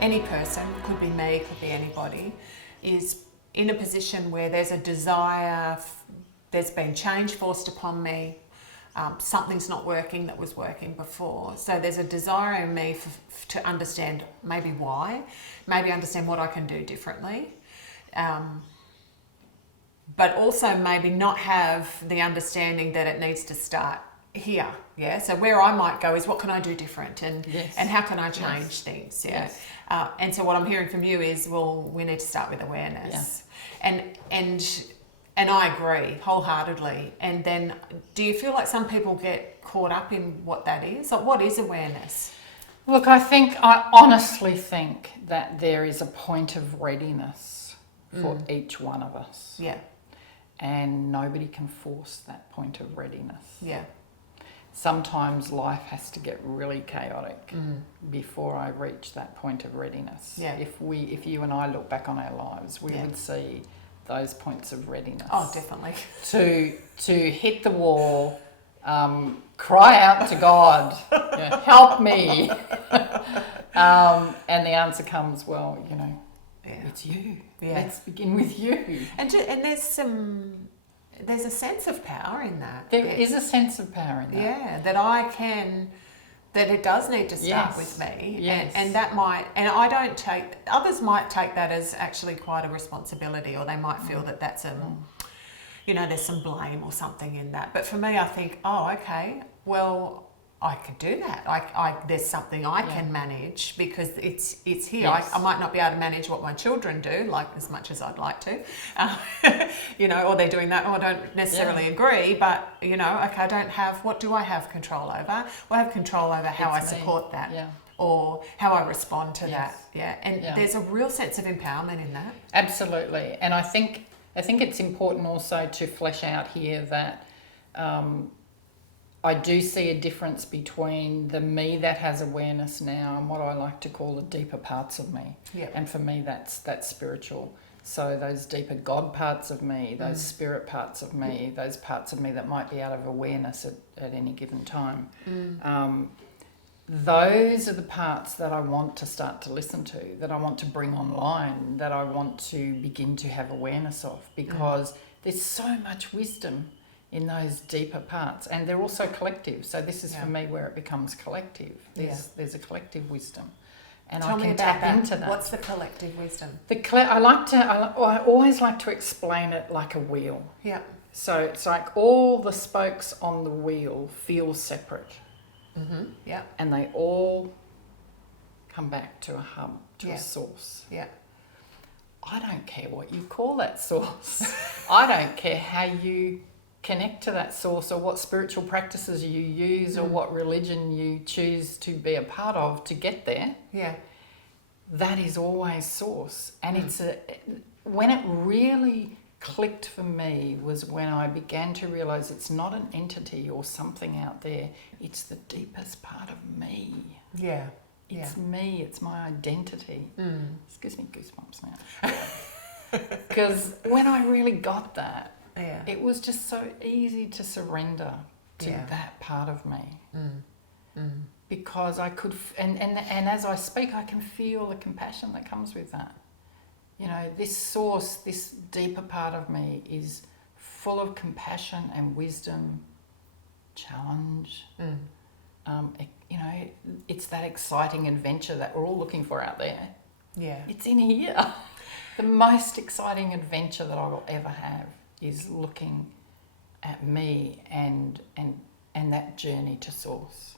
any person, could be me, could be anybody, is in a position where there's a desire, there's been change forced upon me, something's not working that was working before. So there's a desire in me to understand maybe why, maybe understand what I can do differently, but also maybe not have the understanding that it needs to start here. Yeah. So where I might go is what can I do different, and how can I change things? Yeah. Yes. And so what I'm hearing from you is, well, we need to start with awareness. Yeah. And I agree wholeheartedly. And then do you feel like some people get caught up in what that is? Like, what is awareness? Look, I honestly think that there is a point of readiness for each one of us. Yeah. And nobody can force that point of readiness. Yeah. Sometimes life has to get really chaotic before I reach that point of readiness. Yeah. If you and I look back on our lives, we would see those points of readiness. Oh, definitely. To hit the wall, cry out to God, help me. And the answer comes, well, it's you. Yeah. Let's begin with you. And there's a sense of power in that. There is a sense of power in that. Yeah, that it does need to start with me. Yes. And others might take that as actually quite a responsibility, or they might feel that that's there's some blame or something in that. But for me, I think, oh, okay, well, I could do that. There's something I can manage, because it's here. Yes. I might not be able to manage what my children do, like as much as I'd like to, or they're doing that, or I don't necessarily agree, but, okay, what do I have control over? Well, I have control over how I support that, or how I respond to that. Yeah. And there's a real sense of empowerment in that. Absolutely. And I think it's important also to flesh out here that I do see a difference between the me that has awareness now and what I like to call the deeper parts of me. Yep. And for me, that's spiritual. So those deeper God parts of me, those spirit parts of me, those parts of me that might be out of awareness at any given time. Those are the parts that I want to start to listen to, that I want to bring online, that I want to begin to have awareness of, because there's so much wisdom in those deeper parts, and they're also collective. So this is for me where it becomes collective. There's a collective wisdom, and I can tap into that. What's the collective wisdom? I always like to explain it like a wheel. Yeah. So it's like all the spokes on the wheel feel separate. Yeah. And they all come back to a hub, to a source. Yeah. I don't care what you call that source. I don't care how you connect to that source, or what spiritual practices you use, or what religion you choose to be a part of to get there. Yeah. That is always source. And when it really clicked for me was when I began to realize it's not an entity or something out there, it's the deepest part of me. Yeah. It's me, it's my identity. This gives me goosebumps now. Because when I really got that, it was just so easy to surrender to that part of me. Because I could, and as I speak, I can feel the compassion that comes with that. This source, this deeper part of me is full of compassion and wisdom, challenge. It's that exciting adventure that we're all looking for out there. Yeah. It's in here. The most exciting adventure that I will ever have is looking at me and that journey to source.